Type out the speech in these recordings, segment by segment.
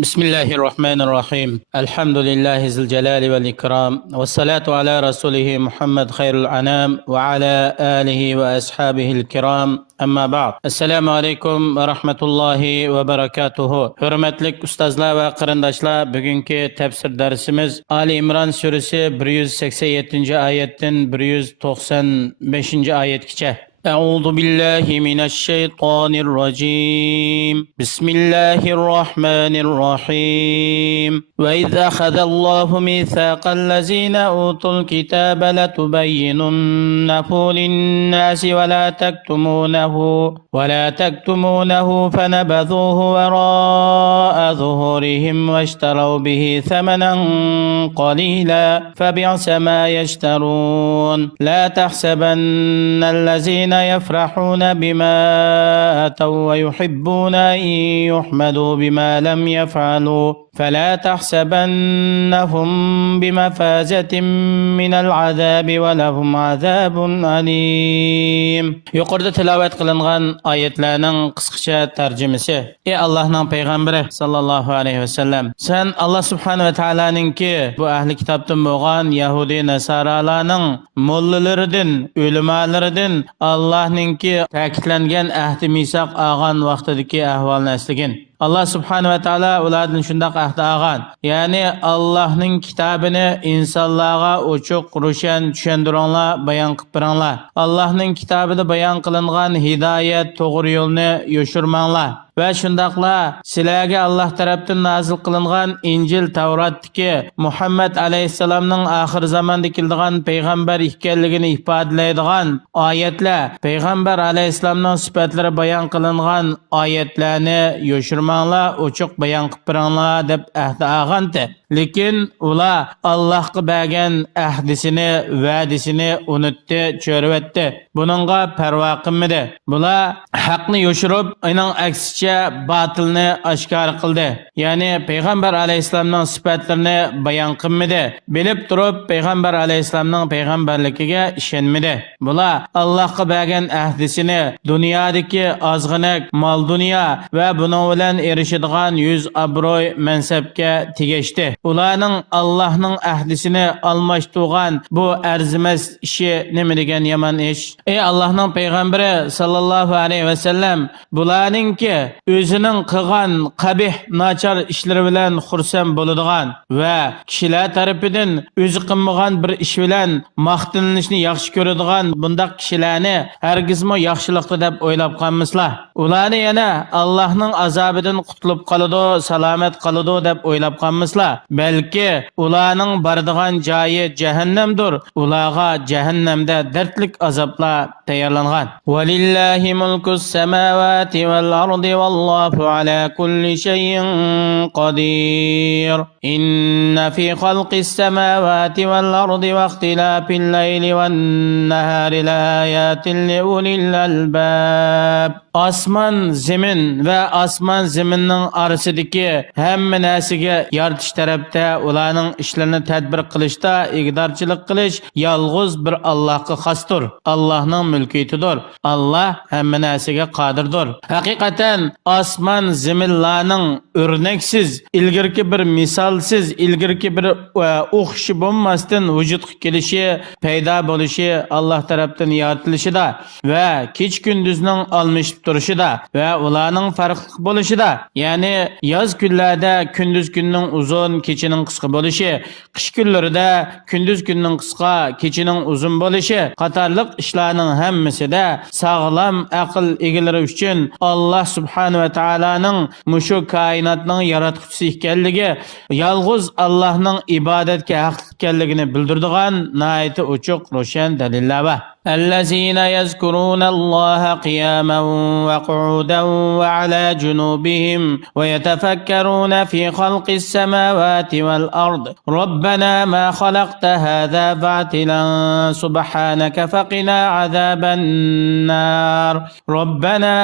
بسم الله الرحمن الرحيم الحمد لله ذي الجلال والإكرام والصلاة على رسوله محمد خير الأنام وعلى آله وأصحابه الكرام أما بعد السلام عليكم ورحمة الله وبركاته hurmatli ustozlar va qarindoshlar bugungi tafsir darsimiz Ali İmran surasi 187 oyatdan 195 oyatgacha أعوذ بالله من الشيطان الرجيم بسم الله الرحمن الرحيم وإذ أخذ الله ميثاق الذين أوتوا الكتاب لتبيننه للناس ولا تكتمونه فنبذوه وراء ظهورهم واشتروا به ثمنا قليلا فبئس ما يشترون لا تحسبن الذين يفرحون بما أتوا ويحبون أن يحمدوا بما لم يفعلوا فلا تحسبنهم بمفازة من العذاب ولهم عذاب أليم. Yuqorida tilovat qilingan oyatlarning qisqacha tarjimasi. Ey Allohning payg'ambari sallallohu alayhi vasallam, sen Alloh subhanahu va taolaninki bu ahli kitobdan bo'lgan Yahudi nasoralarning mollalaridan, ulamolaridan Allohninki ta'kidlangan ahdi misoq olgan vaqtidagi ahvolni eslagin. Allah subhanahu wa ta'ala ulardan shundaq ahd olgan. Ya'ni Allohning kitobini insonlarga ochiq, ro'shan tushuntiringlar, bayon qilib beringlar. Allohning kitobida bayon qilingan hidoyat, to'g'ri yo'lni yo'shirmanglar. Va shundaqla sizlarga Alloh tarafdan nozil qilingan Injil, Tavratdagi Muhammad alayhisalomning oxir zamonda keladigan payg'ambar ekanligini ifodalaydigan oyatlar, payg'ambar alayhisalomning sifatlari bayon qilingan oyatlarni yo'shirmanglar, ochiq bayon qilib beringlar deb ahd olgandi. Lekin ular Allohga bergan ahdisini, va'disini unutdi, cho'rivatdi. Buningga parvo qilmadi. Bular haqni yo'shirib, uning aksicha batilni oshkor qildi. Ya'ni payg'ambar alayhisalomning sifatlarini bayon qilmadi. Bilib turib payg'ambar alayhisalomning payg'ambarligiga ishonmadi. Bular Allohga bergan ahdisini dunyodagi ozg'inak mol dunyo va buning bilan erishadigan yuz obro'y mansabga tegishdi. Ularning Allohning ahdisini almashtirgan bu arzimas ishi nima degan yomon ish. Ey Allohning payg'ambari sallallohu alayhi vasallam, bularningki o'zining qilgan qabih nachar ishlari bilan xursand bo'ladigan va kishilar tarafidan o'zi qilmagan bir ish bilan maqtanishni yaxshi ko'radigan bundaq kishilarni hargizmi yaxshilikda deb o'ylab qolmaslar. Ularni yana Allohning azobidan qutulib qoladi, salomat qoladi deb o'ylab qolmaslar. Balki ularning boradigan joyi jahannamdir. Ularga jahannamda dardlik azoblar tayyorlangan. Walillahi mulkus samawati wal ardi wallahu ala kulli shay'in qadir. Inna fi khalqis samawati wal ardi wa ikhtilafil layli wan nahari laayatin li ulil albab. Osmon, zamin va osmon zaminning orasidagi hamma narsaga yaratish tarafda ularning ishlarini tadbir qilishda ig'dorchilik qilish yolg'iz bir Allohga xosdir. Allohning mulkiyatidir. Alloh hamma narsaga qodirdir. Haqiqatan osmon zaminlarning o'rnaksiz, ilgirki bir misolsiz, ilgirki bir o'xshi bo'lmasdan vujudga kelishi, paydo bo'lishi Alloh tomonidan yaratilishida va kech kunduzning almashib turishida va ularning farqli bo'lishida, ya'ni yoz kunlarda kunduz kunning uzun, kechining qisqa bo'lishi, qish kunlarida kunduz kunning qisqa, kechining uzun bo'lishi qatorliq ishlarning hammasida sog'lom aql egalari uchun Alloh subhanahu va taolaning mushu koinotning yaratuvchisi ekanligi, yolg'iz Allohning ibodatga haqli ekanligini bildiradigan nihoyatda ochiq, ro'shan dalillar bor. الذين يذكرون الله قياما وقعودا وعلى جنوبهم ويتفكرون في خلق السماوات والأرض ربنا ما خلقت هذا باطلا سبحانك فقنا عذاب النار ربنا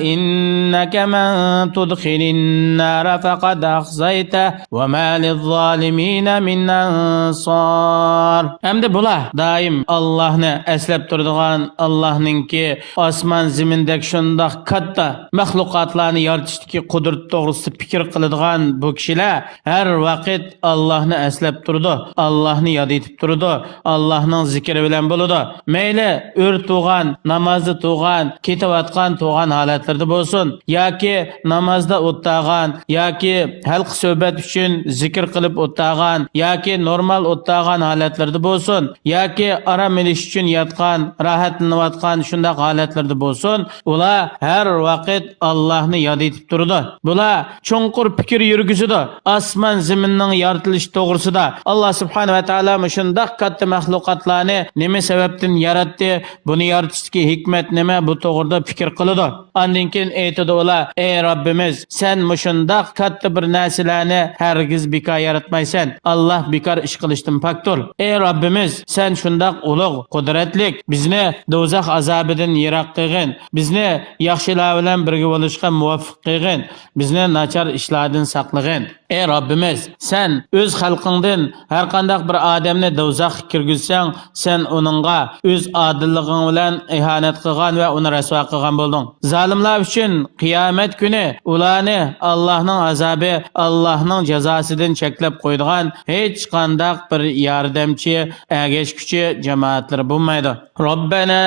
إنك من تدخل النار فقد أخزيته وما للظالمين من أنصار. Hem de bula daim Allah'ını eslab turadigan Allohninki osmon zimindek shundoq katta mahluqotlarni yaratishdagi qudrat to'g'risida fikr qiladigan bu kishilar har vaqt Allohni eslab turdi, Allohni yod etib turdi, Allohning zikri bilan bo'ladi. Mayli ur tug'an, namozda tug'an, ketayotgan tug'an holatlarda bo'lsin, yoki namozda o'tag'an, yoki halq suhbat uchun zikr qilib o'tag'an, yoki normal o'tag'an holatlarda bo'lsin, yoki aram olish uchun yotgan, rohatlanayotgan shunday holatlarda bo'lsin, ular har vaqt Allohni yod etib turdi. Bular chunqur fikr yurgizadi. Osmon zaminning yaratilishi to'g'risida Alloh subhanahu va taolo shunday katta mahluqotlarni nima sababdan yaratdi, buni yaratishdagi hikmat nima, bu to'g'rida fikr qiladi. Ondan keyin aytadi ular: "Ey Robbimiz, sen shunday katta bir narsalarni hargiz bekor yaratmaysan. Alloh bekor ish qilishdan pokdir. Ey Robbimiz, sen shunday ulug', qudratlik, bizni do'zax azobidan yiroq qilgin, bizni yaxshilar bilan birga bo'lishga muvaffaq qilgin, bizni nachar ishlardan saqlagin. Ey Robbimiz, sen o'z xalqingdan har qanday bir odamni do'zaxga kirgizsang, sen uningga o'z odilliging bilan ihonat qilgan va uni rasvo qilgan bo'lding. Zolimlar uchun qiyomat kuni ularni Allohning azobi, Allohning jazosidan cheklab qo'ydigan hech qanday bir yordamchi, agashkuchi jamoatlar bo'lmaydi. Robbana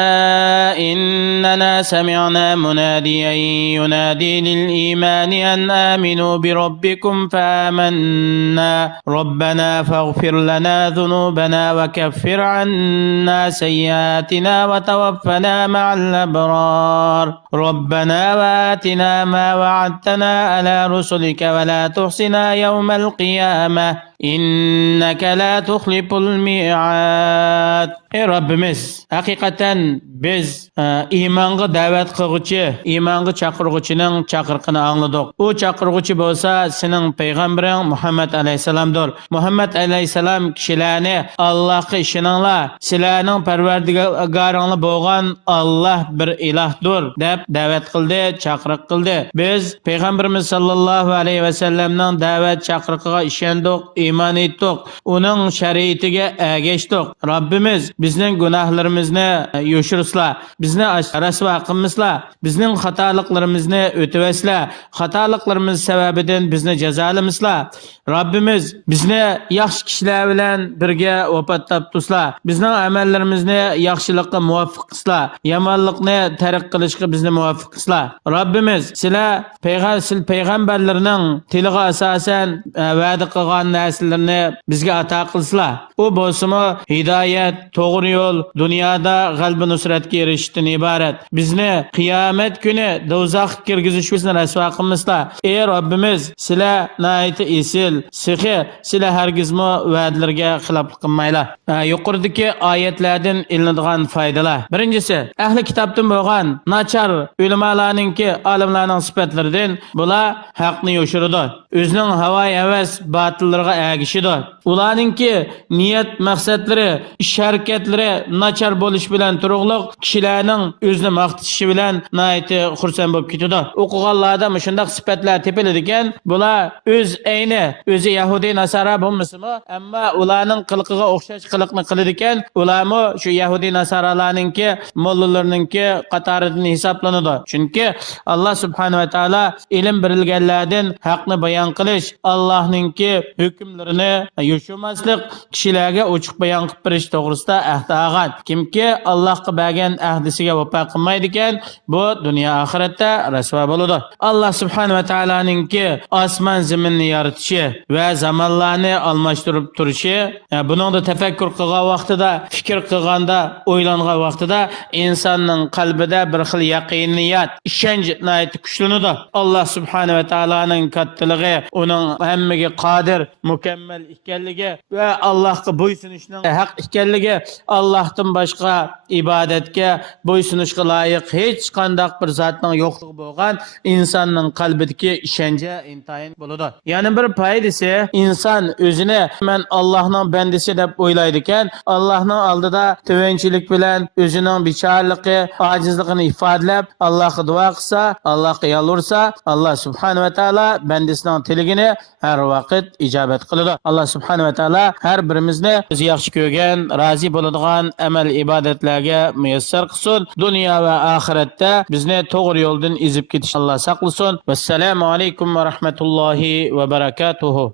innana sami'na munadiyan yunadi lil imani an aminu bi robbikum فآمنا ربنا فاغفر لنا ذنوبنا وكفر عنا سيئاتنا وتوفنا مع الأبرار ربنا وآتنا ما وعدتنا على رسلك ولا تحصنا يوم القيامة إنك لا تخلف الميعاد. Ey Rabbimiz, haqiqatan biz iymonga da'vat qilguvchi, iymonga chaqirguvchining chaqiriqini angladik. U chaqirguvchi bo'lsa, sening payg'ambaring Muhammad alayhisalomdir. Muhammad alayhisalom kishilarni Allohga ishoninglar, sizlarning parvardigoringiz bo'lgan Alloh bir ilohdir deb da'vat qildi, chaqiriq qildi. Biz payg'ambarimiz sallallohu alayhi va sallamning da'vat chaqiriqiga ishondik, iymon etdik, uning shariatiga ergashdik. Robbimiz bizning gunohlarimizni yo'shirsa, bizni rasvo qilmasla, bizning xatoliklarimizni o'tavasla, xatoliklarimiz sababidan bizni jazolamasla. Robbimiz bizni yaxshi kishilar bilan birga vafot tutsa, bizning amallarimizni yaxshilikka muvaffaq qilsa, yomonlikni tark qilishga bizni muvaffaq qilsa. Robbimiz sizlar payg'ambarlarning tiliga asosan va'da qilgan narsalarni bizga ato qilsa, u bo'lsa hidoyat, to'g'ri yo'l, dunyoda g'alaba nusratga erishishdan iborat. Bizni qiyomat kuni do'zaxga kirgizish bizni rasvo qilmaslar. Ey Robbimiz, sizlar nayt esil, sihi, sizlar hargizmi va'dalarga xiloflik qilmaylar. Yuqoridagi oyatlardan ilinadigan foydalar. Birinchisi, ahli kitobdan bo'lgan nachar ulamolarningki, olimlarning sifatlaridan bular haqni yo'shiradi. O'zining havo-havas batillariga ergishadi. Ularningki niyat maqsadlari, ish harakatlari nachar bo'lish bilan turug'liq kishilarning o'zini maqtishi bilan nayti xursand bo'lib ketadi. O'qiganlarda shunday sifatlar tepiladi ekan, bular o'zi Yahudi Nasara bo'lmasimi, ammo ularning qilqiga o'xshash qiliqni qiladi ekan, ularmi shu Yahudi Nasaralarningki, mollalarningki qatoridan hisoblanadi. Chunki Alloh subhanahu va taolo ilm berilganlardan haqni bayon qilish, Allohningki hukmlarini yo'shirmaslik, kishilarga ochiq bayon qilib berish to'g'risida ahd olgan. Kimki Allohga bergan ahdisiga vafo qilmaydi ekan, bu dunyo oxiratda rasvo bo'ladi. Alloh subhanahu va taoloning osmon zaminni yaratishi va zamonlarni almashtirib turishi, buningda tafakkur qilgan vaqtida, fikr qilganda, o'ylangan vaqtida insonning qalbida bir xil yaqiniyat, ishonch kuchlanadi. Alloh subhanahu va taoloning kattaligi, uning hammaga qodir, mukammal ekanligi va Allohga bo'ysunishning haq ekanligi, Allohdan boshqa ibodatga bo'ysunishga loyiq hech qanday bir zotning yo'qligi bo'lgan insonning qalbidagi ishonchi intayin bo'ladi. Yana bir foydasi, inson o'zini men Allohning bandasi deb o'ylaydi ekan, Allohning oldida tovanchilik bilan o'zining bechorligi, ojizligini ifodalab, Allohga duo qilsa, Allohga yolvorsa, Alloh subhanahu va taolo bandasining tiligini har vaqt ijobat qiladi. Alloh subhanahu va taolo har birimiz amallarimizni biz yaxshi ko'rgan, rozi bo'ladigan amal ibodatlarga muyassar qilsin. Dunyo va oxiratda bizni to'g'ri yo'ldan ezib ketish Alloh saqlasin. Vassalomu alaykum va rahmatullohi va barakatuh.